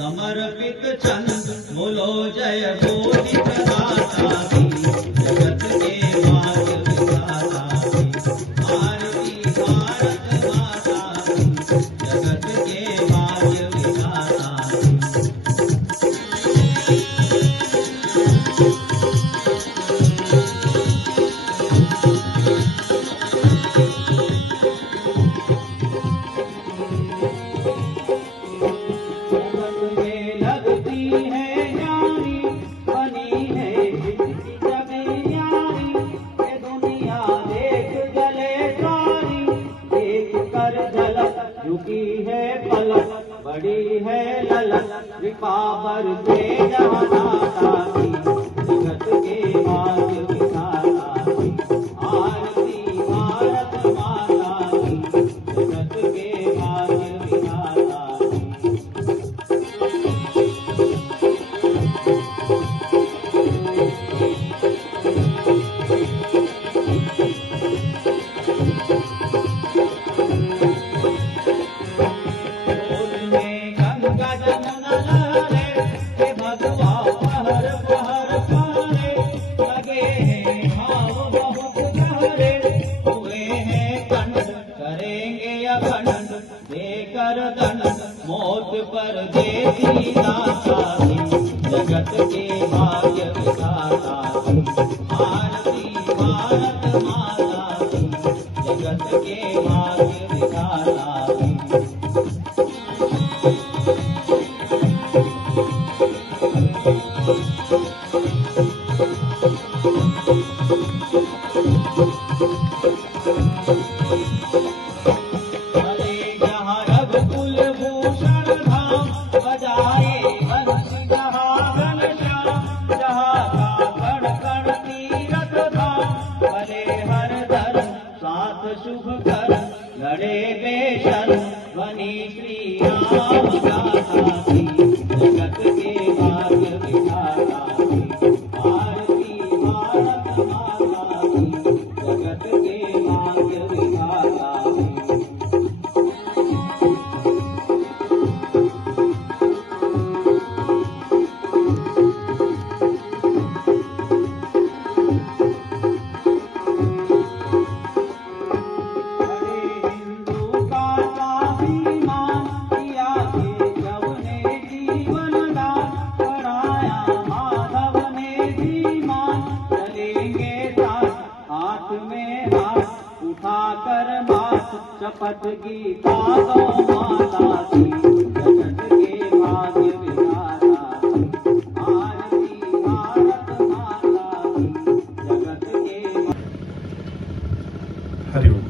समर्पित चंद बोलो जय बोली प्रदाता की जगत के भाग्य विधाता की आरती भारत माता की जगत के भाग्य विधाता झुकी है पलक बड़ी है ललक कृपा बरसे जहानाता की जगत के भाग्य विधाता की आरती भारत माता की जगत के भाग्य विधाता की देकर दंड मौत पर देती दाता की जगत के भाग्य विधाता की आरती भारत माता की जगत के भाग्य विधाता की शुभ कर लड़े बेशन बनी श्री राम गाथा की जगत के भाग्य विधाता की आरती भारत माता की जगत के भाग्य विधाता की शपथ गीता गौ माता की जगत के भाग्य विधाता की आरती भारत माता की जगत के हरिओम।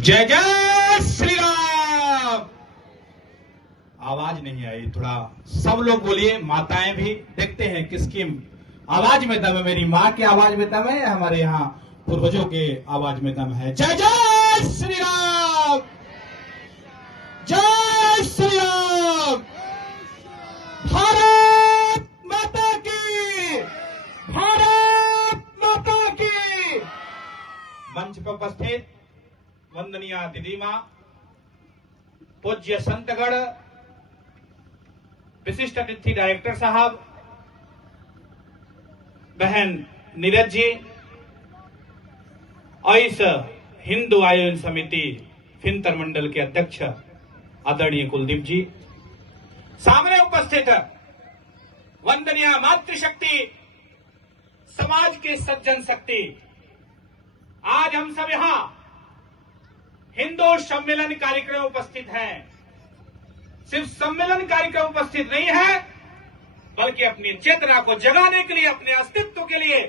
जय जय श्री राम। आवाज नहीं आई, थोड़ा सब लोग बोलिए, माताएं भी। देखते हैं किसकी आवाज में दम है। मेरी माँ की आवाज में दम है या हमारे यहाँ पूर्वजों के आवाज में दम है। जय जय श्री राम। जय श्री राम। भारत माता की, भारत माता की। मंच पर उपस्थित वंदनीय अतिथि मां, पूज्य संतगण, विशिष्ट अतिथि डायरेक्टर साहब, बहन नीरज जी और इस हिंदू आयोजन समिति फिनतर मंडल के अध्यक्ष आदरणीय कुलदीप जी, सामने उपस्थित वंदनीय मातृशक्ति, समाज के सज्जन शक्ति। आज हम सब यहाँ हिंदू सम्मेलन कार्यक्रम उपस्थित हैं। सिर्फ सम्मेलन कार्यक्रम उपस्थित नहीं है, बल्कि अपनी चेतना को जगाने के लिए, अपने अस्तित्व के लिए,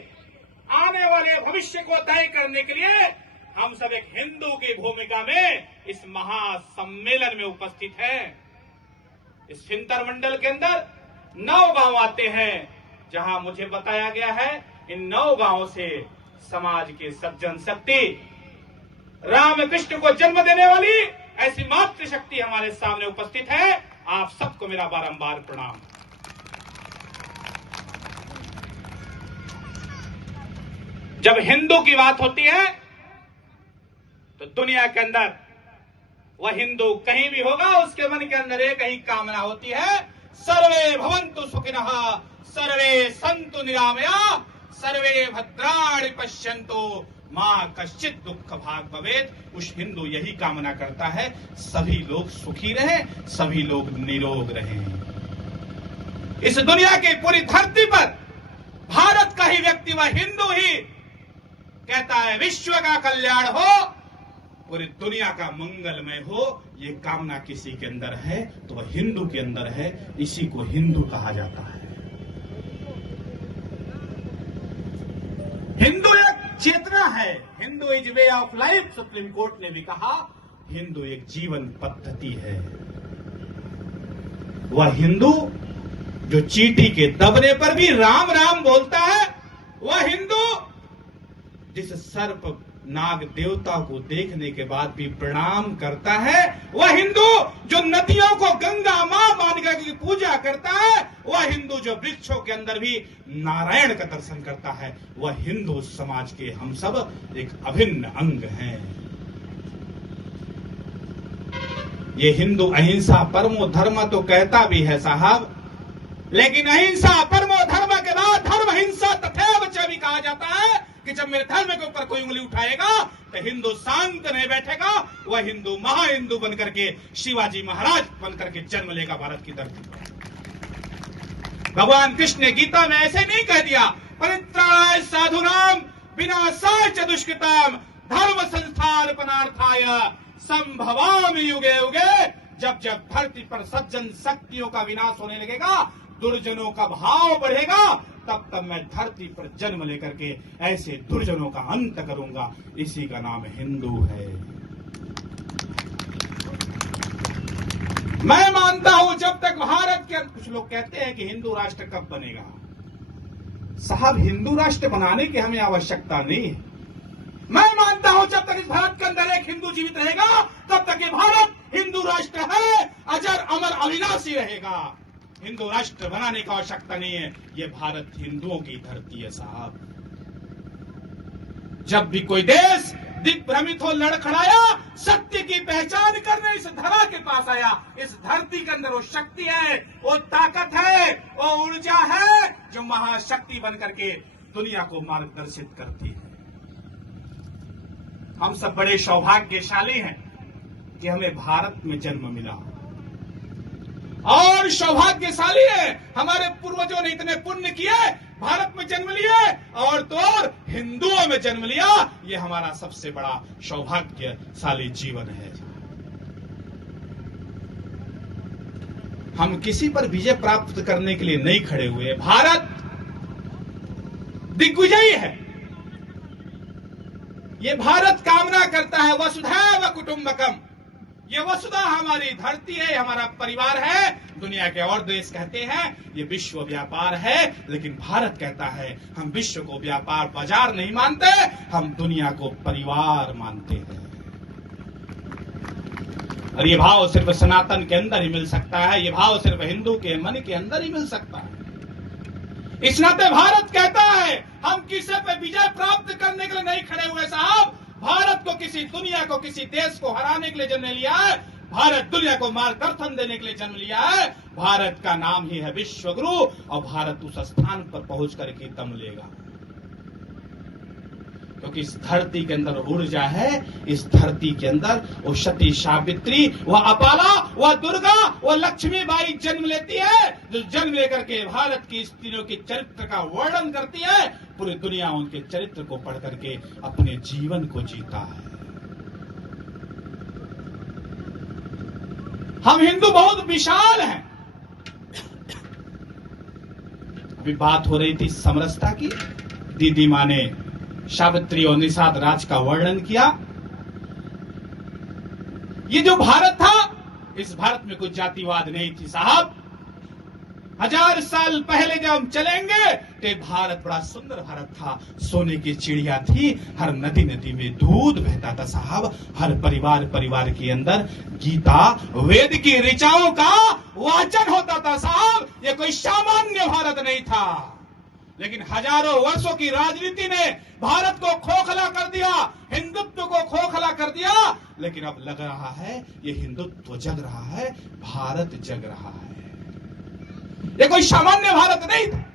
आने वाले भविष्य को तय करने के लिए हम सब एक हिंदू की भूमिका में इस महासम्मेलन में उपस्थित हैं। इस चिंतन मंडल के अंदर 9 गांव आते हैं, जहां मुझे बताया गया है इन 9 गांवों से समाज के सज्जन शक्ति, रामकृष्ण को जन्म देने वाली ऐसी मातृशक्ति हमारे सामने उपस्थित है। आप सबको मेरा बारंबार प्रणाम। जब हिंदू की बात होती है तो दुनिया के अंदर वह हिंदू कहीं भी होगा, उसके मन के अंदर एक ही कामना होती है, सर्वे भवन्तु सुखिनः, सर्वे सन्तु निरामया, सर्वे भद्राणि पश्यन्तु, मां कश्चित् दुख भाग भवेत्। उस हिंदू यही कामना करता है, सभी लोग सुखी रहें, सभी लोग निरोग रहें। इस दुनिया की पूरी धरती पर भारत का ही व्यक्ति, वह हिंदू ही कहता है विश्व का कल्याण हो, पूरी दुनिया का मंगलमय हो। ये कामना किसी के अंदर है तो वह हिंदू के अंदर है, इसी को हिंदू कहा जाता है। हिंदू एक चेतना है, Hindu is way of life. Supreme court ने भी कहा हिंदू एक जीवन पद्धति है। वह हिंदू जो चींटी के दबने पर भी राम राम बोलता है, वह हिंदू जिस सर्प नाग देवता को देखने के बाद भी प्रणाम करता है, वह हिंदू जो नदियों को गंगा मां मानकर की पूजा करता है, वह हिंदू जो वृक्षों के अंदर भी नारायण का दर्शन करता है, वह हिंदू समाज के हम सब एक अभिन्न अंग हैं। ये हिंदू अहिंसा परमो धर्म तो कहता भी है साहब, लेकिन अहिंसा परमो धर्म के बाद धर्म हिंसा तथैव च भी कहा जाता है कि जब मेरे धर्म के ऊपर कोई उंगली उठाएगा तो हिंदू शांत नहीं बैठेगा। वह हिंदू महा हिंदू बनकर के शिवाजी महाराज बनकर के जन्म लेगा भारत की धरती पर। भगवान कृष्ण ने गीता में ऐसे नहीं कह दिया, परित्राणाय साधुनाम विनाशाय च दुष्कृताम धर्म संस्थापनार्थाय संभवामि युगे युगे। जब जब धरती पर सज्जन शक्तियों का विनाश होने लगेगा, दुर्जनों का भाव बढ़ेगा, तब तब मैं धरती पर जन्म लेकर के ऐसे दुर्जनों का अंत करूंगा। इसी का नाम हिंदू है। मैं मानता हूं जब तक भारत के, कुछ लोग कहते हैं कि हिंदू राष्ट्र कब बनेगा। साहब हिंदू राष्ट्र बनाने की हमें आवश्यकता नहीं है। मैं मानता हूं जब तक इस भारत के अंदर एक हिंदू जीवित रहेगा, तब तक ये भारत हिंदू राष्ट्र है, अजर अमर अविनाशी रहेगा। हिंदू राष्ट्र बनाने की आवश्यकता नहीं है, ये भारत हिंदुओं की धरती है साहब। जब भी कोई देश दिग्भ्रमित हो लड़खड़ाया, सत्य की पहचान करने इस धरा के पास आया। इस धरती के अंदर वो शक्ति है, वो ताकत है, वो ऊर्जा है जो महाशक्ति बनकर के दुनिया को मार्गदर्शित करती है। हम सब बड़े सौभाग्यशाली हैं कि हमें भारत में जन्म मिला, और सौभाग्यशाली है हमारे पूर्वजों ने इतने पुण्य किए, भारत में जन्म लिए, और तो और हिंदुओं में जन्म लिया। ये हमारा सबसे बड़ा सौभाग्यशाली जीवन है। हम किसी पर विजय प्राप्त करने के लिए नहीं खड़े हुए। भारत दिग्विजयी है। ये भारत कामना करता है वसुधैव कुटुंबकम। ये वसुधा हमारी धरती है, हमारा परिवार है। दुनिया के और देश कहते हैं ये विश्व व्यापार है, लेकिन भारत कहता है हम विश्व को व्यापार बाजार नहीं मानते, हम दुनिया को परिवार मानते हैं। और ये भाव सिर्फ सनातन के अंदर ही मिल सकता है, ये भाव सिर्फ हिंदू के मन के अंदर ही मिल सकता है। इस नाते भारत कहता है हम किसी पे विजय प्राप्त करने के लिए नहीं खड़े हुए साहब। भारत को किसी दुनिया को, किसी देश को हराने के लिए जन्म लिया है। भारत दुनिया को मार्गदर्शन देने के लिए जन्म लिया है। भारत का नाम ही है विश्व गुरु, और भारत उस स्थान पर पहुंच करके दम लेगा, क्योंकि इस धरती के अंदर ऊर्जा है। इस धरती के अंदर वो सती सावित्री, वह अपाला, वह दुर्गा, वह लक्ष्मीबाई जन्म लेती है, जो जन्म लेकर के भारत की स्त्रियों के चरित्र का वर्णन करती है। पूरी दुनिया उनके चरित्र को पढ़ करके अपने जीवन को जीता है। हम हिंदू बहुत विशाल हैं। अभी बात हो रही थी समरसता की। दीदी माँ ने सावित्री और निषाद राज का वर्णन किया। ये जो भारत था, इस भारत में कोई जातिवाद नहीं थी साहब। 1000 साल पहले जब हम चलेंगे तो ये भारत बड़ा सुंदर भारत था। सोने की चिड़िया थी, हर नदी नदी में दूध बहता था साहब। हर परिवार परिवार के अंदर गीता वेद की ऋचाओं का वाचन होता था साहब। ये कोई सामान्य भारत नहीं था। लेकिन हजारों वर्षों की राजनीति ने भारत को खोखला कर दिया, हिंदुत्व को खोखला कर दिया। लेकिन अब लग रहा है ये हिंदुत्व जग रहा है, भारत जग रहा है। ये कोई सामान्य भारत नहीं था।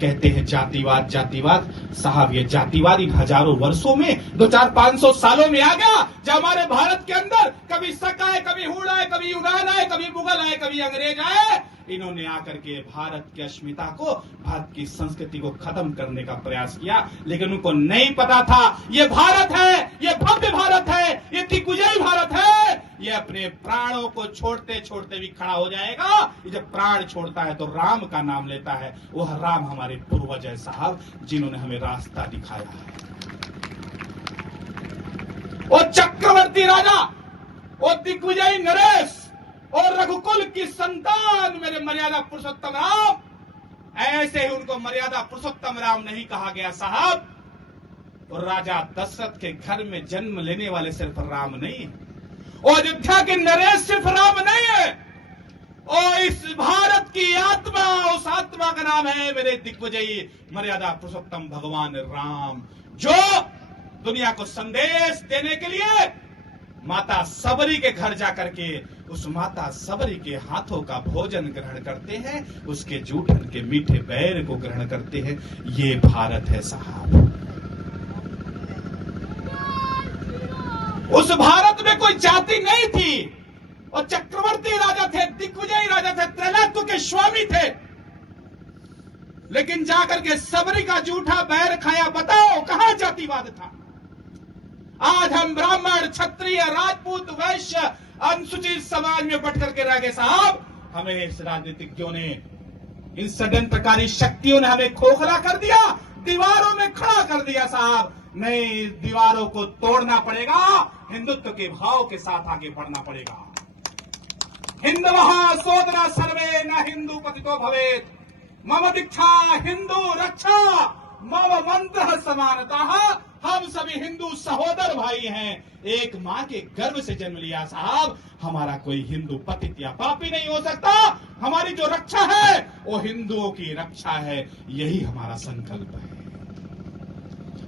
कहते हैं जातिवाद जातिवाद, साहब ये जातिवाद इन हजारों वर्षों में 200-500 सालों में आ गया। जब हमारे भारत के अंदर कभी शक आए, कभी हुड़ आए, कभी यूनान आए, कभी मुगल आए, कभी अंग्रेज आए, इन्होंने आकर के भारत की अस्मिता को, भारत की संस्कृति को खत्म करने का प्रयास किया। लेकिन उनको नहीं पता था ये भारत है, ये भव्य भारत है, ये दिग्विजयी भारत है। ये अपने प्राणों को छोड़ते छोड़ते भी खड़ा हो जाएगा। ये जब प्राण छोड़ता है तो राम का नाम लेता है। वह राम हमारे पूर्वज है साहब, जिन्होंने हमें रास्ता दिखाया है। वो चक्रवर्ती राजा, वो दिग्विजयी नरेश और रघुकुल की संतान मेरे मर्यादा पुरुषोत्तम राम, ऐसे ही उनको मर्यादा पुरुषोत्तम राम नहीं कहा गया साहब। और राजा दशरथ के घर में जन्म लेने वाले सिर्फ राम नहीं है, और अयोध्या के नरेश सिर्फ राम नहीं है, और इस भारत की आत्मा, उस आत्मा का नाम है मेरे दिग्विजयी मर्यादा पुरुषोत्तम भगवान राम, जो दुनिया को संदेश देने के लिए माता सबरी के घर जाकर के उस माता सबरी के हाथों का भोजन ग्रहण करते हैं, उसके जूठन के मीठे बैर को ग्रहण करते हैं। ये भारत है साहब। उस भारत में कोई जाति नहीं थी, और चक्रवर्ती राजा थे, दिग्विजयी राजा थे, त्रैलोक्य के स्वामी थे। लेकिन जाकर के सबरी का जूठा बैर खाया, बताओ कहां जातिवाद था? आज हम ब्राह्मण, क्षत्रिय, राजपूत, वैश्य, अनुसूचित समाज में बट करके रह गए साहब। हमें इस राजनीतिज्ञों ने, इन षड्यंत्रकारी शक्तियों ने हमें खोखला कर दिया, दीवारों में खड़ा कर दिया साहब। नहीं, दीवारों को तोड़ना पड़ेगा, हिंदुत्व के भाव के साथ आगे बढ़ना पड़ेगा। हिंदवः सोदरा सर्वे न हिंदू पतितो भवेत्, मम दीक्षा हिंदू रक्षा, मम मंत्र समानता। हम सभी हिंदू सहोदर भाई हैं, एक मां के गर्भ से जन्म लिया साहब। हमारा कोई हिंदू पतित या पापी नहीं हो सकता। हमारी जो रक्षा है वो हिंदुओं की रक्षा है, यही हमारा संकल्प है।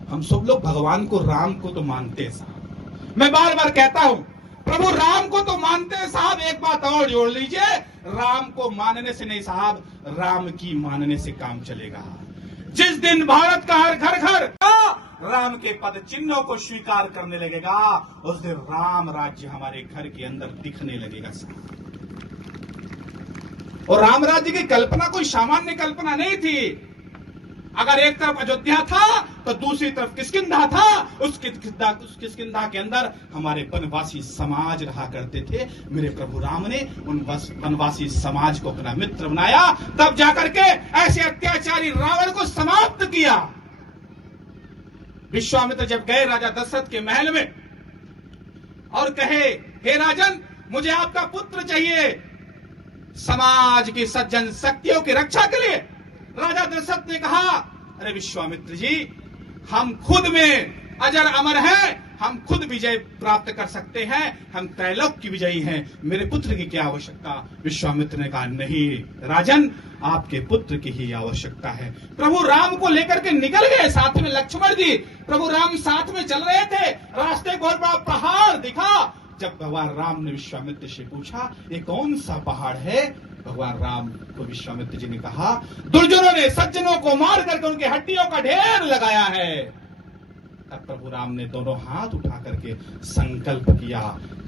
हम सब लोग भगवान को, राम को तो मानते हैं साहब। मैं बार बार कहता हूं, प्रभु राम को तो मानते हैं साहब। एक बात और जोड़ लीजिए, राम को मानने से नहीं साहब, राम की मानने से काम चलेगा। जिस दिन भारत का हर घर घर राम के पद चिन्हों को स्वीकार करने लगेगा, उस दिन राम राज्य हमारे घर के अंदर दिखने लगेगा साहब। और राम राज्य की कल्पना कोई सामान्य कल्पना नहीं थी। अगर एक तरफ अयोध्या था तो दूसरी तरफ किष्किंधा था। उस किष्किंधा के अंदर हमारे वनवासी समाज रहा करते थे। मेरे प्रभु राम ने उन वनवासी समाज को अपना मित्र बनाया, तब जाकर के ऐसे अत्याचारी रावण को समाप्त किया। विश्वामित्र जब गए राजा दशरथ के महल में और कहे, हे राजन, मुझे आपका पुत्र चाहिए समाज की सज्जन शक्तियों की रक्षा के लिए। राजा दशरथ ने कहा, अरे विश्वामित्र जी, हम खुद में अजर अमर हैं, हम खुद विजय प्राप्त कर सकते हैं, हम त्रैलोक्य की विजयी हैं, मेरे पुत्र की क्या आवश्यकता? विश्वामित्र ने कहा, नहीं राजन, आपके पुत्र की ही आवश्यकता है। प्रभु राम को लेकर के निकल गए, साथ में लक्ष्मण जी। प्रभु राम साथ में चल रहे थे, रास्ते बहुत बड़ा पहाड़ दिखा। जब भगवान राम ने विश्वामित्र से पूछा, ये कौन सा पहाड़ है? भगवान राम को विश्वामित्र जी ने कहा, दुर्जनों ने सज्जनों को मार करके उनके हड्डियों का ढेर लगाया है। तब प्रभु राम ने दोनों हाथ उठा करके संकल्प किया,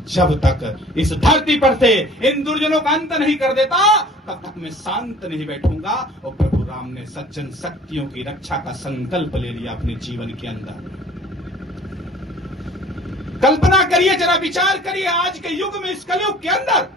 जब तक इस धरती पर से इन दुर्जनों का अंत नहीं कर देता, तब तक मैं शांत नहीं बैठूंगा। और प्रभु राम ने सज्जन शक्तियों की रक्षा का संकल्प ले लिया अपने जीवन के अंदर। कल्पना करिए, जरा विचार करिए, आज के युग में, इस कलयुग के अंदर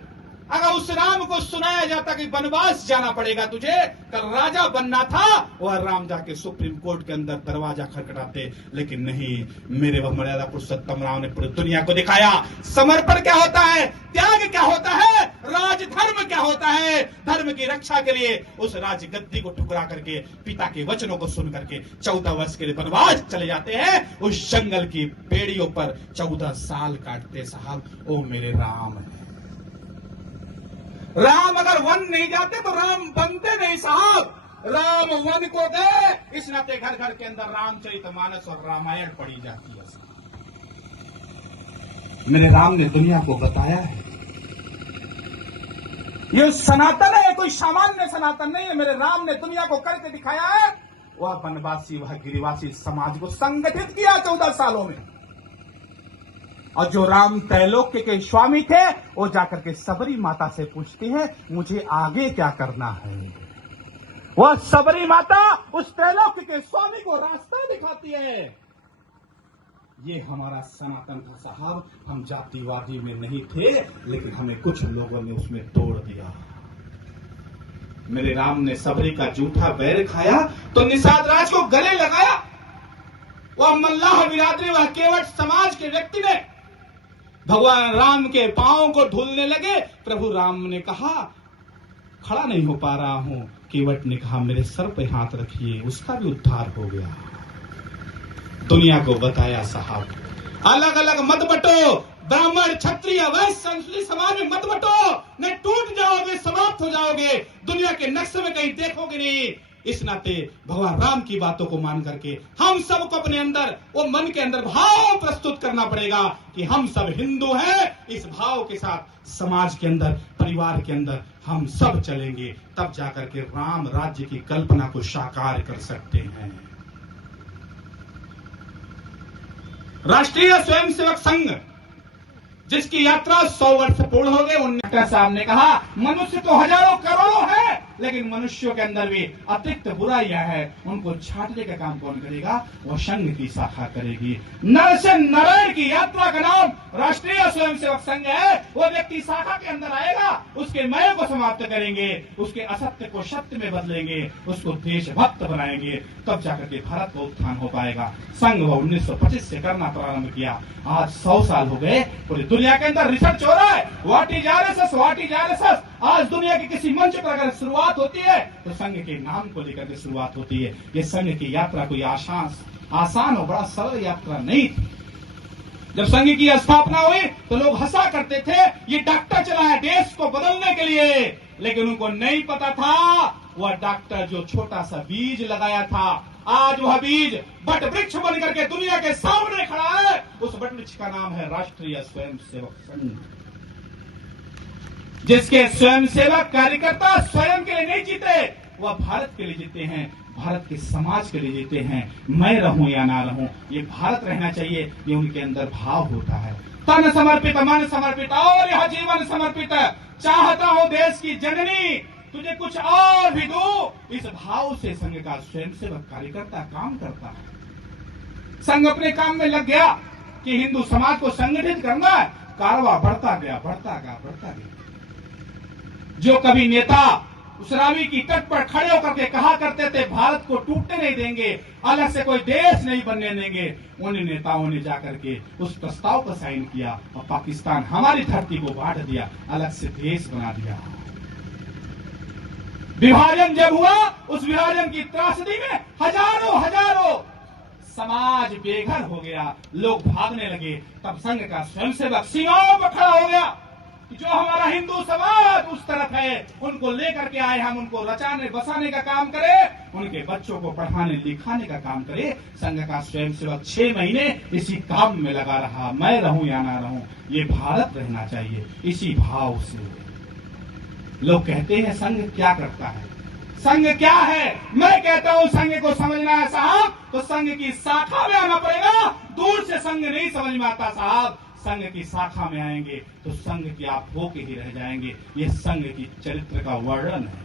अगर उस राम को सुनाया जाता कि वनवास जाना पड़ेगा तुझे, कल राजा बनना था, वह राम जाके सुप्रीम कोर्ट के अंदर दरवाजा खटखटाते। लेकिन नहीं, मेरे वह मर्यादा पुरुषोत्तम राम ने पूरी दुनिया को दिखाया समर्पण क्या होता है, त्याग क्या होता है, राजधर्म क्या होता है। धर्म की रक्षा के लिए उस राज गद्दी को ठुकरा करके पिता के वचनों को सुन करके 14 वर्ष के लिए वनवास चले जाते हैं। उस जंगल की पेड़ियों पर 14 साल काटते साहब। ओ मेरे राम है। राम अगर वन नहीं जाते तो राम बनते नहीं साहब। राम वन को गए, इस नाते घर घर के अंदर रामचरितमानस और रामायण पढ़ी जाती है। मेरे राम ने दुनिया को बताया है, ये सनातन है, कोई सामान्य सनातन नहीं है। मेरे राम ने दुनिया को करके दिखाया है। वह वनवासी, वह गिरिवासी समाज को संगठित किया 14 सालों में। और जो राम त्रैलोक्य के स्वामी थे, वो जाकर के सबरी माता से पूछते हैं मुझे आगे क्या करना है। वह सबरी माता उस त्रैलोक्य के स्वामी को रास्ता दिखाती है। ये हमारा सनातन था साहब। हम जातिवादी में नहीं थे, लेकिन हमें कुछ लोगों ने उसमें तोड़ दिया। मेरे राम ने सबरी का जूठा बैर खाया तो निषाद राज को गले लगाया। वह मल्लाह बिरादरी, वह केवट समाज के व्यक्ति ने भगवान राम के पांवों को धुलने लगे। प्रभु राम ने कहा खड़ा नहीं हो पा रहा हूं। केवट ने कहा मेरे सर पे हाथ रखिए, उसका भी उद्धार हो गया। दुनिया को बताया साहब, अलग अलग मत बटो, ब्राह्मण क्षत्रिय वैश्य संस्कृति समाज में मत बटो, न टूट जाओगे, समाप्त हो जाओगे, दुनिया के नक्शे में कहीं देखोगे नहीं। इस नाते भगवान राम की बातों को मान करके हम सबको अपने अंदर वो मन के अंदर भाव प्रस्तुत करना पड़ेगा कि हम सब हिंदू हैं। इस भाव के साथ समाज के अंदर, परिवार के अंदर हम सब चलेंगे, तब जाकर के राम राज्य की कल्पना को साकार कर सकते हैं। राष्ट्रीय स्वयंसेवक संघ जिसकी यात्रा 100 वर्ष पूर्ण हो गए, डॉक्टर साहब ने कहा मनुष्य तो हजारों करोड़ों है, लेकिन मनुष्यों के अंदर भी अतिरिक्त बुराइयां है, उनको छांटने का काम कौन करेगा? वह संघ की शाखा करेगी। नर से नारायण की यात्रा का नाम राष्ट्रीय स्वयंसेवक संघ है। वो व्यक्ति शाखा के अंदर आएगा, उसके मय को समाप्त करेंगे, उसके असत्य को सत्य में बदलेंगे, उसको देशभक्त बनाएंगे, तब जाकर के भारत का उत्थान हो पाएगा। संघ वो 1925 से करना प्रारंभ किया, आज 100 साल हो गए। पूरी दुनिया के अंदर रिसर्च हो रहा है, what is RSS, what is RSS. आज दुनिया के किसी मंच पर अगर शुरुआत होती है तो संघ के नाम को लेकर के शुरुआत होती है। ये संघ की यात्रा कोई आसान और बड़ा सरल यात्रा नहीं थी। जब संघ की स्थापना हुई तो लोग हंसा करते थे, ये डॉक्टर चला है देश को बदलने के लिए, लेकिन उनको नहीं पता था वह डॉक्टर जो छोटा सा बीज लगाया था, आज वह बीज बट वृक्ष बन करके दुनिया के सामने खड़ा है। उस बट वृक्ष का नाम है राष्ट्रीय स्वयंसेवक संघ, जिसके स्वयंसेवक कार्यकर्ता स्वयं के लिए नहीं जीते, वह भारत के लिए जीते हैं, भारत के समाज के लिए जीते हैं। मैं रहूं या ना रहूं, ये भारत रहना चाहिए, ये उनके अंदर भाव होता है। तन समर्पित, मन समर्पित और यह जीवन समर्पित, चाहता हूं देश की जननी तुझे कुछ और भी दो। इस भाव से संघ का स्वयंसेवक कार्यकर्ता काम करता है। संघ अपने काम में लग गया कि हिंदू समाज को संगठित करना है, कारवां बढ़ता गया, बढ़ता गया, बढ़ता गया। जो कभी नेता उस रावी की तट पर खड़े होकर के कहा करते थे भारत को टूटने नहीं देंगे, अलग से कोई देश नहीं बनने देंगे, उन नेताओं ने जाकर के उस प्रस्ताव पर साइन किया और पाकिस्तान हमारी धरती को बांट दिया, अलग से देश बना दिया। विभाजन जब हुआ, उस विभाजन की त्रासदी में हजारों समाज बेघर हो गया, लोग भागने लगे। तब संघ का स्वयंसेवक सीमाओं पर खड़ा हो गया कि जो हमारा हिंदू समाज उस तरफ है, उनको लेकर के आए, हम उनको रचाने बसाने का काम करें, उनके बच्चों को पढ़ाने लिखाने का काम करें। संघ का स्वयंसेवक 6 महीने इसी काम में लगा रहा। मैं रहूं या ना रहूं, ये भारत रहना चाहिए। इसी भाव से लोग कहते हैं संघ क्या करता है, संघ क्या है। मैं कहता हूं संघ को समझना है साहब तो संघ की शाखा में आना पड़ेगा। दूर से संघ नहीं समझ में आता साहब, संघ की शाखा में आएंगे तो संघ की आप होके ही रह जाएंगे। ये संघ की चरित्र का वर्णन है।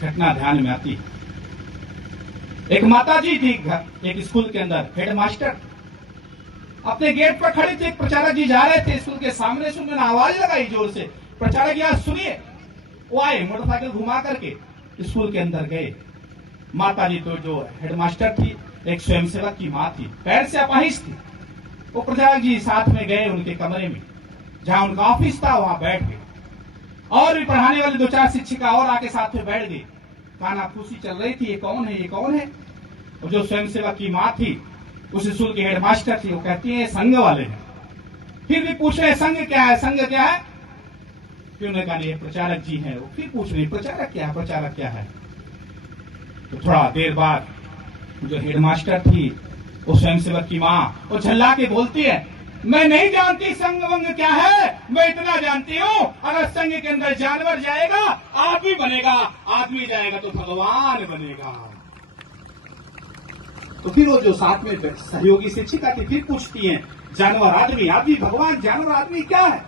घटना ध्यान में आती है। एक माताजी थी एक स्कूल के अंदर हेडमास्टर। अपने गेट पर खड़े थे, प्रचारक जी जा रहे थे स्कूल के सामने से, उन्होंने आवाज लगाई जोर से, प्रचारक जी आज सुनिए। वो आए, मोटरसाइकिल घुमा करके स्कूल के अंदर गए। माता जी तो जो हेडमास्टर थी, एक स्वयंसेवक की मां थी, पैर से अपाहिज थी। वो प्रचारक जी साथ में गए उनके कमरे में, जहां उनका ऑफिस था, वहां बैठ गए। और भी पढ़ाने वाले 2-4 शिक्षिका और आके साथ में बैठ गई। कानाफूसी चल रही थी, ये कौन है, ये कौन है। और जो स्वयंसेवक की मां थी, उस स्कूल की हेडमास्टर थी, वो कहती है संघ वाले हैं। फिर भी पूछ रहे संघ क्या है, संघ क्या है। फिर उन्होंने कहा ये प्रचारक जी हैं। वो फिर पूछ रहे प्रचारक क्या है, प्रचारक क्या है। तो थोड़ा देर बाद जो हेडमास्टर थी, वो स्वयंसेवक की मां, वो झल्ला के बोलती है, मैं नहीं जानती संघ वंग क्या है, मैं इतना जानती हूं, अगर संघ के अंदर जानवर जाएगा आदमी बनेगा, आदमी जाएगा तो भगवान बनेगा। तो फिर वो जो साथ में सहयोगी शिक्षिका थी, फिर पूछती हैं, जानवर आदमी, आदमी भगवान, जानवर आदमी क्या है।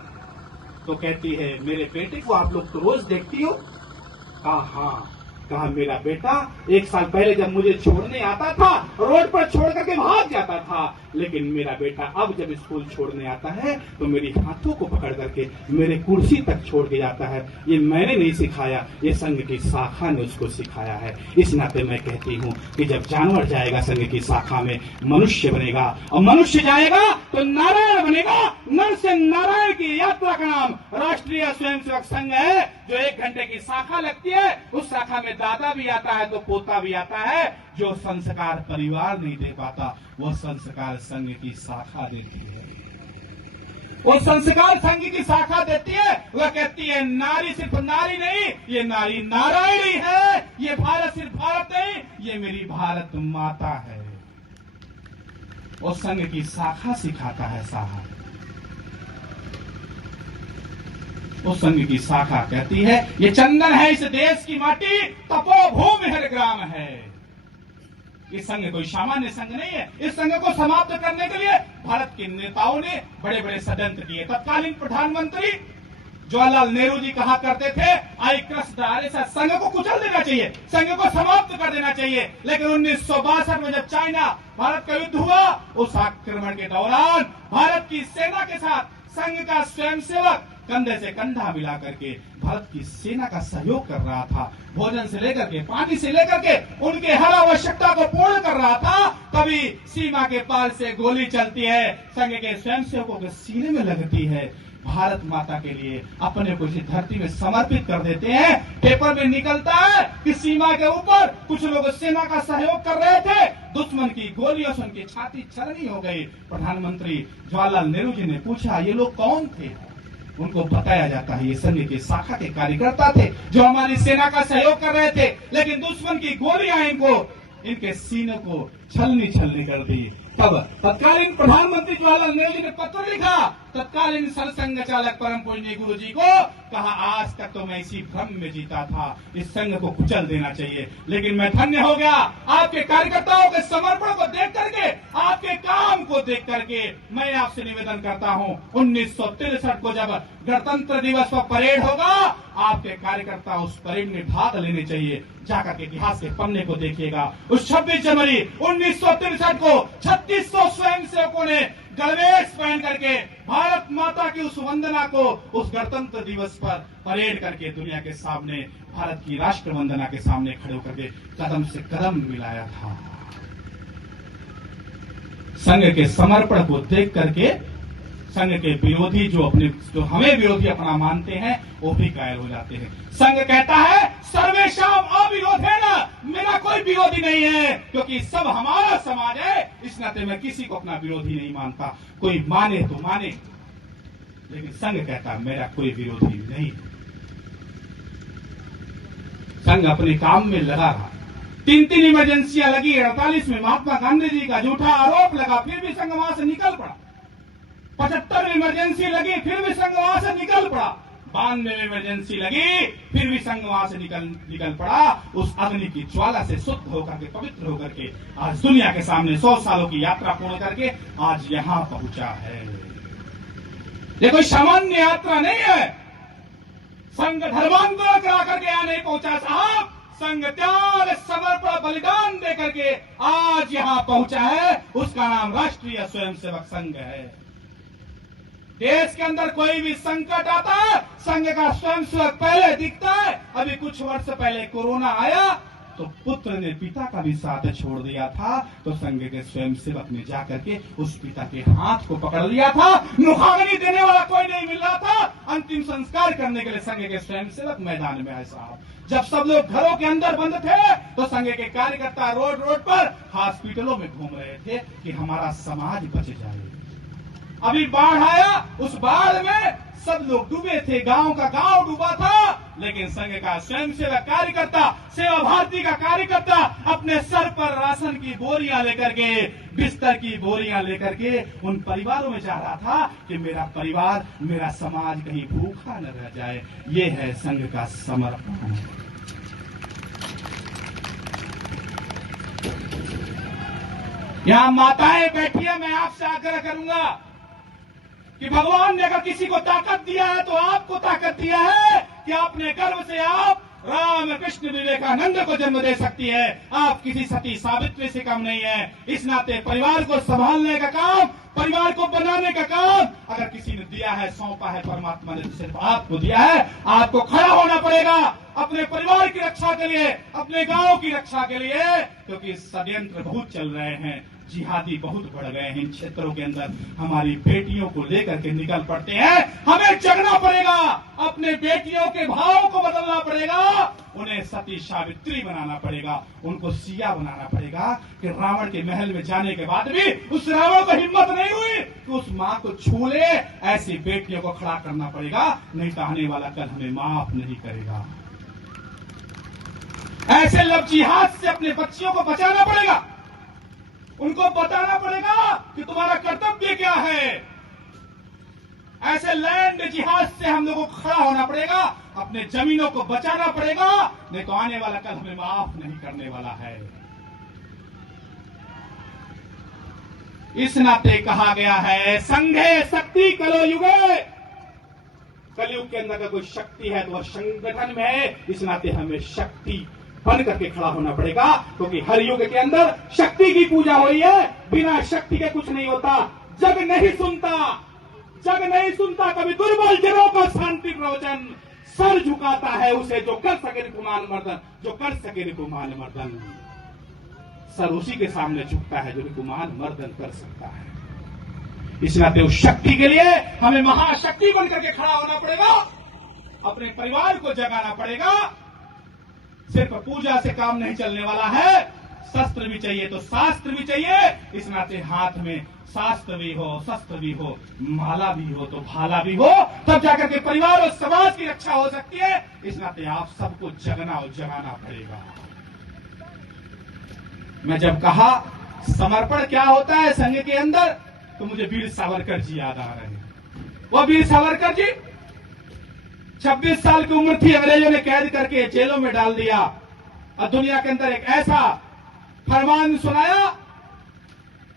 तो कहती है, मेरे बेटे को आप लोग तो रोज देखती हो। कहा हाँ। कहा मेरा बेटा 1 साल पहले जब मुझे छोड़ने आता था, रोड पर छोड़ करके भाग जाता था, लेकिन मेरा बेटा अब जब स्कूल छोड़ने आता है तो मेरी हाथों को पकड़ करके मेरे कुर्सी तक छोड़ के जाता है। ये मैंने नहीं सिखाया, ये संघ की शाखा ने उसको सिखाया है। इस नाते मैं कहती हूँ कि जब जानवर जाएगा संघ की शाखा में, मनुष्य बनेगा, और मनुष्य जाएगा तो नारायण बनेगा। नर से नारायण की यात्रा का नाम राष्ट्रीय स्वयंसेवक संघ है, जो 1 घंटे की शाखा लगती है। उस शाखा में दादा भी आता है तो पोता भी आता है। जो संस्कार परिवार नहीं दे पाता, वो संस्कार संघ की शाखा देती है। वो संस्कार संघ की शाखा देती है। वह कहती है नारी सिर्फ नारी नहीं, ये नारी नारायणी है। ये भारत सिर्फ भारत नहीं, ये मेरी भारत माता है। वो संघ की शाखा सिखाता है साहब। वो संघ की शाखा कहती है, ये चंदन है इस देश की माटी, तपोभूमि हर ग्राम है। ये संघ कोई सामान्य संघ नहीं है। इस संघ को समाप्त करने के लिए भारत के नेताओं ने बड़े बड़े षड्यंत्र किए। तत्कालीन प्रधानमंत्री जवाहरलाल नेहरू जी कहा करते थे, आई क्रश द आरएसएस, संघ को कुचल देना चाहिए, संघ को समाप्त कर देना चाहिए। लेकिन 1962 में जब चाइना भारत का युद्ध हुआ, उस आक्रमण के दौरान भारत की सेना के साथ संघ का स्वयंसेवक कंधे से कंधा मिला करके भारत की सेना का सहयोग कर रहा था। भोजन से लेकर के, पानी से लेकर के उनके हर आवश्यकता को पूर्ण कर रहा था। तभी सीमा के पार से गोली चलती है, संघ के स्वयंसेवकों के सीने में लगती है। भारत माता के लिए अपने को इस धरती में समर्पित कर देते हैं। पेपर में निकलता है कि सीमा के ऊपर कुछ लोग सेना का सहयोग कर रहे थे, दुश्मन की गोलियों से उनकी छाती छलनी हो गई। प्रधानमंत्री जवाहरलाल नेहरू जी ने पूछा, ये लोग कौन थे। उनको बताया जाता है ये संघ की शाखा के कार्यकर्ता थे, जो हमारी सेना का सहयोग कर रहे थे, लेकिन दुश्मन की गोलियां इनके सीने को छलनी कर दी। तब तत्कालीन प्रधानमंत्री जवाहरलाल नेहरू जी ने पत्र लिखा तत्कालीन सरसंघ चालक परम पूजनीय गुरु जी को, कहा आज तक तो मैं इसी भ्रम में जीता था, इस संघ को कुचल देना चाहिए, लेकिन मैं धन्य हो गया आपके कार्यकर्ताओं के समर्पण को देख करके, आपके काम को देख करके। मैं आपसे निवेदन करता हूं, 1963 को जब गणतंत्र दिवस पर परेड होगा, आपके कार्यकर्ता उस परेड में भाग लेने चाहिए। जाकर के इतिहास के पन्ने को देखिएगा, उस 26 जनवरी 1963 को 3600 स्वयंसेवकों ने गणवेश पहन करके भारत माता की उस वंदना को उस गणतंत्र दिवस पर परेड करके दुनिया के सामने, भारत की राष्ट्र वंदना के सामने खड़े होकर के कदम से कदम मिलाया था। संघ के समर्पण को देख करके संघ के विरोधी जो हमें विरोधी अपना मानते हैं, वो भी कायल हो जाते हैं। संघ कहता है सर्वेशाम अविरोधेन, मेरा कोई विरोधी नहीं है, क्योंकि सब हमारा समाज है। इस नाते मैं किसी को अपना विरोधी नहीं मानता, कोई माने तो माने, लेकिन संघ कहता है मेरा कोई विरोधी नहीं। संघ अपने काम में लगा रहा, 3 इमरजेंसियां लगी, 48 में महात्मा गांधी जी का झूठा आरोप लगा, फिर भी संघ वहां से निकल पड़ा। 75 इमरजेंसी लगी, फिर भी संघ वहां से निकल पड़ा। 92 में इमरजेंसी लगी, फिर भी संघ वहां से निकल पड़ा। उस अग्नि की ज्वाला से शुद्ध होकर के, पवित्र होकर के आज दुनिया के सामने 100 सालों की यात्रा पूर्ण करके आज यहां पहुंचा है। ये कोई सामान्य यात्रा नहीं है। संघ धर्मांतरण करा करके यहां नहीं पहुंचा साहब, संघ त्याग समर्पण बलिदान देकर के आज यहां पहुंचा है, उसका नाम राष्ट्रीय स्वयंसेवक संघ है। देश के अंदर कोई भी संकट आता है, संघ का स्वयंसेवक पहले दिखता है। अभी कुछ वर्ष पहले कोरोना आया तो पुत्र ने पिता का भी साथ छोड़ दिया था, तो संघ के स्वयंसेवक ने जाकर के उस पिता के हाथ को पकड़ लिया था। मुखाग्नि देने वाला कोई नहीं मिल रहा था, अंतिम संस्कार करने के लिए संघ के स्वयंसेवक मैदान में आए साहब। जब सब लोग घरों के अंदर बंद थे तो संघ के कार्यकर्ता रोड रोड पर हॉस्पिटलों में घूम रहे थे कि हमारा समाज बच जाए। अभी बाढ़ आया, उस बाढ़ में सब लोग डूबे थे, गांव का गांव डूबा था, लेकिन संघ का स्वयंसेवक कार्यकर्ता, सेवा भारती का कार्यकर्ता अपने सर पर राशन की बोरियां लेकर के, बिस्तर की बोरियां लेकर के उन परिवारों में जा रहा था कि मेरा परिवार, मेरा समाज कहीं भूखा न रह जाए। ये है संघ का समर्पण। यहां माताएं बैठी है, मैं आपसे आग्रह करूंगा कि भगवान ने अगर किसी को ताकत दिया है तो आपको ताकत दिया है कि अपने गर्भ से आप राम कृष्ण विवेकानंद को जन्म दे सकती है। आप किसी सती सावित्री से कम नहीं है। इस नाते परिवार को संभालने का काम, परिवार को बनाने का काम अगर किसी ने दिया है, सौंपा है परमात्मा ने, सिर्फ आपको दिया है। आपको खड़ा होना पड़ेगा अपने परिवार की रक्षा के लिए, अपने गांव की रक्षा के लिए, क्योंकि षड्यंत्र बहुत चल रहे हैं, जिहादी बहुत बढ़ गए हैं इन क्षेत्रों के अंदर। हमारी बेटियों को लेकर के निकल पड़ते हैं। हमें जगना पड़ेगा, अपने बेटियों के भाव को बदलना पड़ेगा, उन्हें सती सावित्री बनाना पड़ेगा, उनको सिया बनाना पड़ेगा कि रावण के महल में जाने के बाद भी उस रावण को हिम्मत नहीं हुई कि उस मां को छू ले। ऐसी बेटियों को खड़ा करना पड़ेगा, नहीं तो आने वाला कल हमें माफ नहीं करेगा। ऐसे लव जिहाद से अपने बच्चियों को बचाना पड़ेगा, उनको बताना पड़ेगा कि तुम्हारा कर्तव्य क्या है। ऐसे लैंड जिहाद से हम लोगों को खड़ा होना पड़ेगा, अपने जमीनों को बचाना पड़ेगा, नहीं तो आने वाला कल हमें माफ नहीं करने वाला है। इस नाते कहा गया है, संघे शक्ति कलो युगे। कलयुग के अंदर अगर कोई शक्ति है तो वह संगठन में है। इस नाते हमें शक्ति बन करके खड़ा होना पड़ेगा, क्योंकि हर युग के अंदर शक्ति की पूजा हो रही है। बिना शक्ति के कुछ नहीं होता। जग नहीं सुनता, जग नहीं सुनता कभी दुर्बल जनों का शांति प्रवचन। सर झुकाता है उसे जो कर सके रिपुमान मर्दन, जो कर सके रिपुमान मर्दन। सर उसी के सामने झुकता है जो रिपुमान मर्दन कर सकता है। इस नाते उस शक्ति के लिए हमें महाशक्ति बनकर के खड़ा होना पड़ेगा, अपने परिवार को जगाना पड़ेगा। सिर्फ पूजा से काम नहीं चलने वाला है, शस्त्र भी चाहिए तो शास्त्र भी चाहिए। इस नाते हाथ में शास्त्र भी हो, शस्त्र भी हो, माला भी हो तो भाला भी हो, तब जाकर के परिवार और समाज की रक्षा हो सकती है। इस नाते आप सबको जगना और जगाना पड़ेगा। मैं जब कहा समर्पण क्या होता है संघ के अंदर, तो मुझे वीर सावरकर जी याद आ रहे हैं। वो वीर सावरकर जी 26 साल की उम्र थी, अंग्रेजों ने कैद करके जेलों में डाल दिया और दुनिया के अंदर एक ऐसा फरमान सुनाया,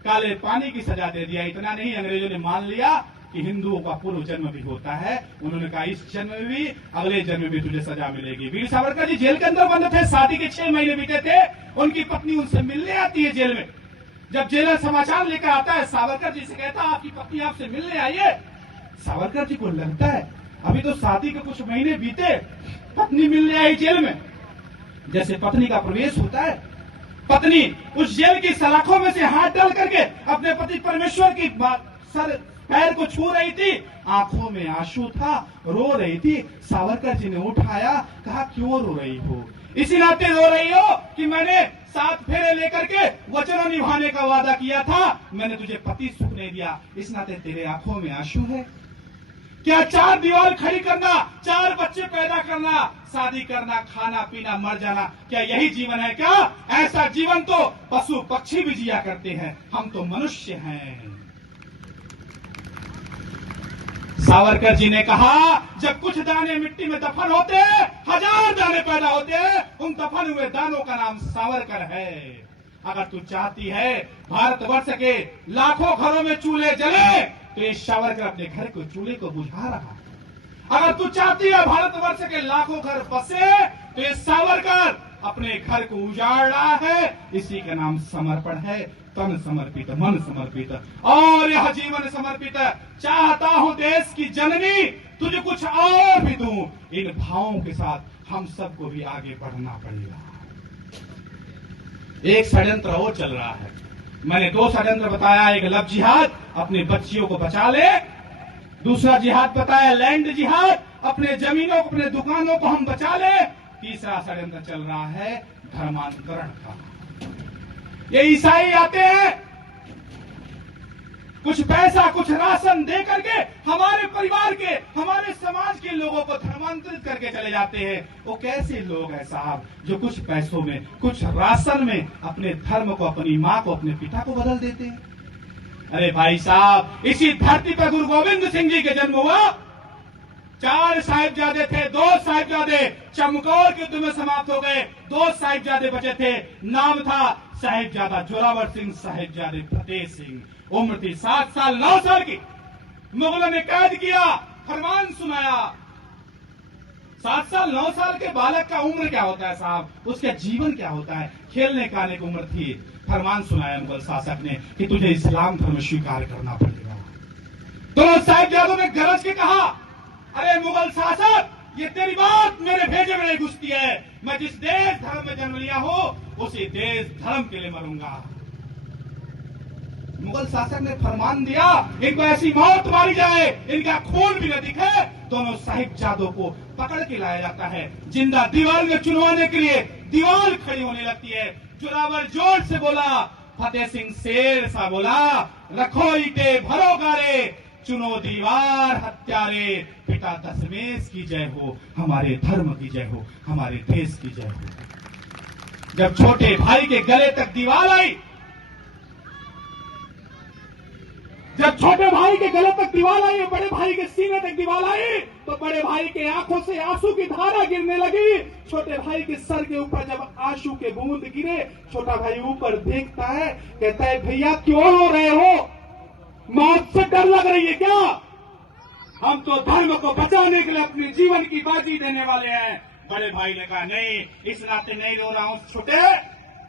काले पानी की सजा दे दिया। इतना नहीं, अंग्रेजों ने मान लिया कि हिंदुओं का पूर्व जन्म भी होता है। उन्होंने कहा इस जन्म में भी, अगले जन्म में भी तुझे सजा मिलेगी। वीर सावरकर जी जेल के अंदर बंद थे, शादी के 6 महीने बीते थे। उनकी पत्नी उनसे मिलने आती है जेल में। जब जेलर समाचार लेकर आता है, सावरकर जी से कहता आपकी पत्नी आपसे मिलने आई है। सावरकर जी को लगता है अभी तो शादी के कुछ महीने बीते, पत्नी मिलने आई जेल में। जैसे पत्नी का प्रवेश होता है, पत्नी उस जेल की सलाखों में से हाथ डाल करके अपने पति परमेश्वर की सर पैर को छू रही थी। आंखों में आंसू था, रो रही थी। सावरकर जी ने उठाया, कहा क्यों रो रही हो? इसी नाते रो रही हो कि मैंने 7 फेरे लेकर के वचनों निभाने का वादा किया था, मैंने तुझे पति सुख नहीं दिया, इस नाते तेरे आंखों में आंसू है। क्या 4 दीवार खड़ी करना, 4 बच्चे पैदा करना, शादी करना, खाना पीना, मर जाना, क्या यही जीवन है क्या? ऐसा जीवन तो पशु पक्षी भी जिया करते हैं, हम तो मनुष्य हैं। सावरकर जी ने कहा जब कुछ दाने मिट्टी में दफन होते हैं, 1000 दाने पैदा होते हैं, उन दफन हुए दानों का नाम सावरकर है। अगर तू चाहती है भारतवर्ष के लाखों घरों में चूल्हे जले, तो ये सावरकर अपने घर को चूल्हे को बुझा रहा है। अगर तू चाहती है भारतवर्ष के लाखों घर बसे, तो ये सावरकर अपने घर को उजाड़ रहा है, इसी का नाम समर्पण है। तन समर्पित, मन समर्पित और यह जीवन समर्पित। चाहता हूं देश की जननी तुझे कुछ और भी दूं। इन भावों के साथ हम सबको भी आगे बढ़ना पड़ेगा। एक षड्यंत्र और चल रहा है। मैंने 2 षड्यंत्र बताया। एक लव जिहाद, अपने बच्चियों को बचा ले। दूसरा जिहाद बताया लैंड जिहाद, अपने जमीनों को, अपने दुकानों को हम बचा ले। तीसरा षड्यंत्र चल रहा है धर्मांतरण का। ये ईसाई आते हैं, कुछ पैसा, कुछ राशन दे करके हमारे परिवार के, हमारे समाज के लोगों को धर्मांतरित करके चले जाते हैं। वो कैसे लोग हैं साहब, जो कुछ पैसों में, कुछ राशन में अपने धर्म को, अपनी मां को, अपने पिता को बदल देते हैं। अरे भाई साहब, इसी धरती पर गुरु गोविंद सिंह जी के जन्म हुआ। 4 साहिबजादे थे, 2 साहिबजादे चमकौर के युद्ध में समाप्त हो गए। 2 साहिबजादे बचे थे। नाम था साहिबजादा जोरावर सिंह, साहिबजादे फतेह सिंह। उम्र थी 7 साल 9 साल की। मुगलों ने कैद किया, फरमान सुनाया। 7 साल 9 साल के बालक का उम्र क्या होता है साहब, उसका जीवन क्या होता है, खेलने खाने की उम्र थी। फरमान सुनाया मुगल शासक ने कि तुझे इस्लाम धर्म स्वीकार करना पड़ेगा। दोनों साहिबजादों ने गरज के कहा, अरे मुगल शासक, ये तेरी बात मेरे भेजे में नहीं घुसती है। मैं जिस देश धर्म में जन्म लिया हूं उसी देश धर्म के लिए मरूंगा। मुगल शासक ने फरमान दिया, इनको ऐसी मौत मारी जाए, इनका खून भी न दिखे। दोनों साहिबजादों को पकड़ के लाया जाता है, जिंदा दीवार में चुनवाने के लिए। दीवार खड़ी होने लगती है। जोरावर जोर से बोला, फतेह सिंह शेर सा बोला, रखो ईटे भरो गारे, चुनो दीवार हत्यारे, पिता दशमेश की जय हो, हमारे धर्म की जय हो, हमारे देश की जय हो। जब छोटे भाई के गले तक दीवार आई, जब छोटे भाई के गले तक दीवार आई, बड़े भाई के सीने तक दीवार आई, तो बड़े भाई के आंखों से आंसू की धारा गिरने लगी। छोटे भाई के सर के ऊपर जब आंसू के बूंद गिरे, छोटा भाई ऊपर देखता है, कहता है भैया क्यों रो रहे हो, मौत से डर लग रही है क्या? हम तो धर्म को बचाने के लिए अपने जीवन की बाजी देने वाले हैं। बड़े भाई ने कहा नहीं, इस नाते नहीं रो रहा हूं छोटे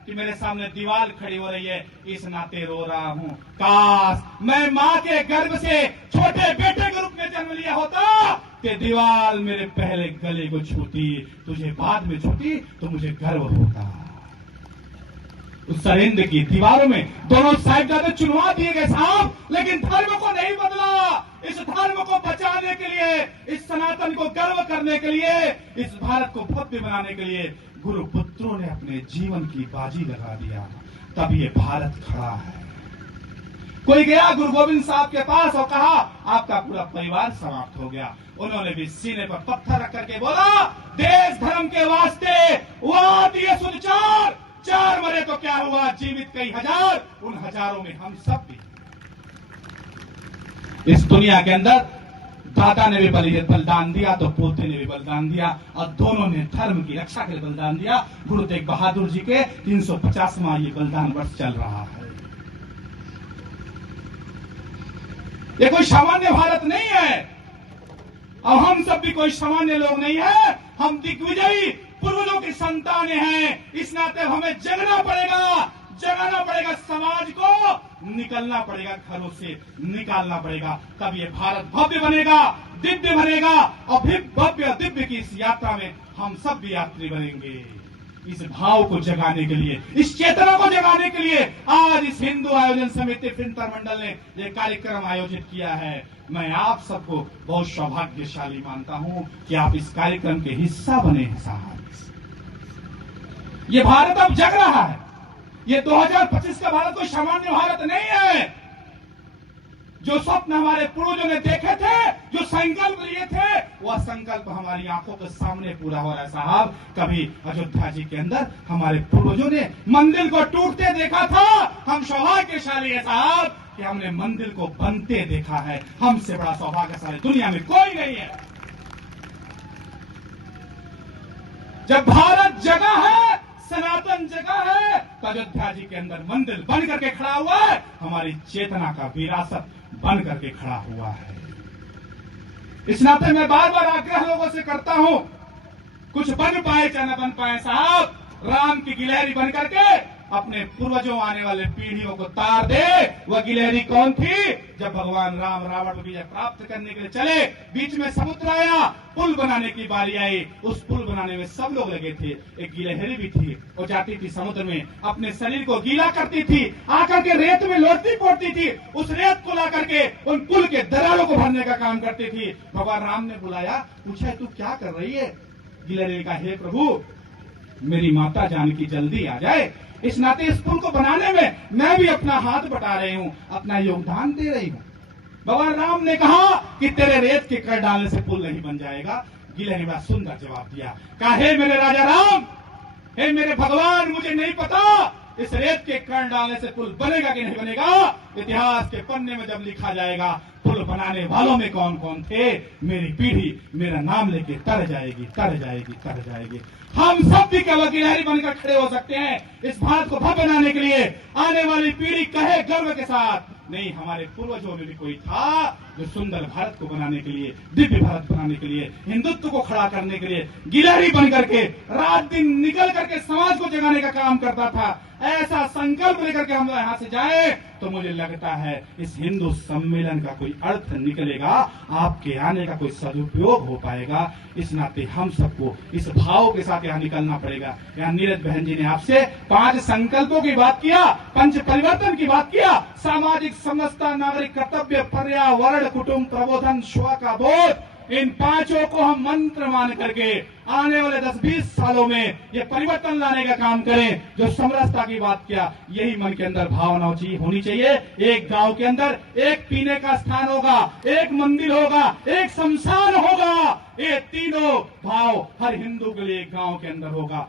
कि मेरे सामने दीवार खड़ी हो रही है, इस नाते रो रहा हूं। काश मैं मां के गर्भ से छोटे बेटे के रूप में जन्म लिया होता, ते दीवार मेरे पहले गले को छूती, तुझे बाद में छूती तो मुझे गर्व होता। उस सरहिंद की दीवारों में दोनों साहिबजादे चुनवा दिए गए साहब, लेकिन धर्म को नहीं बदला। इस धर्म को बचाने के लिए, इस सनातन को गर्व करने के लिए, इस भारत को भव्य बनाने के लिए गुरु पुत्रों ने अपने जीवन की बाजी लगा दिया। तब ये भारत खड़ा है। कोई गया गुरु गोविंद साहब के पास और कहा आपका पूरा परिवार समाप्त हो गया। उन्होंने भी सीने पर पत्थर रख करके बोला, देश धर्म के वास्ते वहां दिए सुनचार, 4 मरे तो क्या हुआ, जीवित कई हजार, उन हजारों में हम सब भी। इस दुनिया के अंदर दादा ने भी बलिदान दिया तो पोते ने भी बलिदान दिया, और दोनों ने धर्म की रक्षा के लिए बलिदान दिया। गुरु तेग बहादुर जी के 350वां ये बलिदान वर्ष चल रहा है। ये कोई सामान्य भारत नहीं है, और हम सब भी कोई सामान्य लोग नहीं है। हम दिग्विजयी पूर्वजों की संतानें हैं। इस नाते हमें जगना पड़ेगा, जगाना पड़ेगा समाज को, निकलना पड़ेगा घरों से, निकालना पड़ेगा। तब ये भारत भव्य बनेगा, दिव्य बनेगा, और फिर भव्य दिव्य की इस यात्रा में हम सब भी यात्री बनेंगे। इस भाव को जगाने के लिए, इस चेतना को जगाने के लिए आज इस हिंदू आयोजन समिति फिंतर मंडल ने यह कार्यक्रम आयोजित किया है। मैं आप सबको बहुत सौभाग्यशाली मानता हूं कि आप इस कार्यक्रम के हिस्सा बने हैं साहब। ये भारत अब जग रहा है। ये 2025 का भारत कोई सामान्य भारत नहीं है। जो स्वप्न हमारे पूर्वजों ने देखे थे, जो संकल्प लिए थे, वह संकल्प हमारी आंखों के सामने पूरा हो रहा है साहब। कभी अयोध्या जी के अंदर हमारे पूर्वजों ने मंदिर को टूटते देखा था। हम सौभाग्यशाली है साहब कि हमने मंदिर को बनते देखा है। हमसे बड़ा सौभाग्यशाली दुनिया में कोई नहीं है। जब भारत जगह है, सनातन जगह है, तो अयोध्या जी के अंदर मंदिर बन करके खड़ा हुआ है, हमारी चेतना का विरासत बन करके खड़ा हुआ है। इस नाते मैं बार बार आग्रह लोगों से करता हूं, कुछ बन पाए चाहे न बन पाए साहब, राम की गिलहरी बन करके अपने पूर्वजों आने वाले पीढ़ियों को तार दे। वह गिलहरी कौन थी? जब भगवान राम रावण को विजय प्राप्त करने के लिए चले, बीच में समुद्र आया, पुल बनाने की बारी आई। उस पुल बनाने में सब लोग लगे थे, एक गिलहरी भी थी। वो जाती थी समुद्र में, अपने शरीर को गीला करती थी, आकर के रेत में लौटती पोड़ती थी, उस रेत को ला करके उन पुल के दरारों को भरने का काम करती थी। भगवान राम ने बुलाया, पूछा तू क्या कर रही है? गिलहरी ने कहा, हे प्रभु, मेरी माता जानकी जल्दी आ जाए, इस नाते इस पुल को बनाने में मैं भी अपना हाथ बटा रही हूं, अपना योगदान दे रही हूं। भगवान राम ने कहा कि तेरे रेत के कर डालने से पुल नहीं बन जाएगा। गिलहरी ने बड़ा सुंदर जवाब दिया, कहा, हे मेरे राजा राम, हे मेरे भगवान, मुझे नहीं पता इस रेत के कण डालने से पुल बनेगा कि नहीं बनेगा। इतिहास के पन्ने में जब लिखा जाएगा पुल बनाने वालों में कौन कौन थे, मेरी पीढ़ी मेरा नाम लेके तर जाएगी, तर जाएगी, तर जाएगी। हम सब भी केवल गिलहरी बनकर खड़े हो सकते हैं इस भारत को भव्य बनाने के लिए। आने वाली पीढ़ी कहे गर्व के साथ, नहीं, हमारे पूर्वजों में भी कोई था जो सुंदर भारत को बनाने के लिए, दिव्य भारत बनाने के लिए, हिंदुत्व को खड़ा करने के लिए गिलहरी बन करके रात दिन निकल करके समाज को जगाने का काम करता था। ऐसा संकल्प लेकर के हम यहां से जाए तो मुझे लगता है इस हिंदू सम्मेलन का कोई अर्थ निकलेगा, आपके आने का कोई सदुपयोग हो पाएगा। इस नाते हम सबको इस भाव के साथ यहाँ निकलना पड़ेगा। यहाँ नीरज बहन जी ने आपसे 5 संकल्पों की बात किया, पंच परिवर्तन की बात किया, सामाजिक समरसता, नागरिक कर्तव्य, पर्यावरण, कुटुंब प्रबोधन, स्व का बोध, इन 5 को हम मंत्र मान करके आने वाले 10-20 सालों में ये परिवर्तन लाने का काम करें। जो समरसता की बात किया, यही मन के अंदर भावना होनी चाहिए। एक गांव के अंदर एक पीने का स्थान होगा, एक मंदिर होगा, एक शमशान होगा। ये तीनों भाव हर हिंदू के लिए एक गांव के अंदर होगा।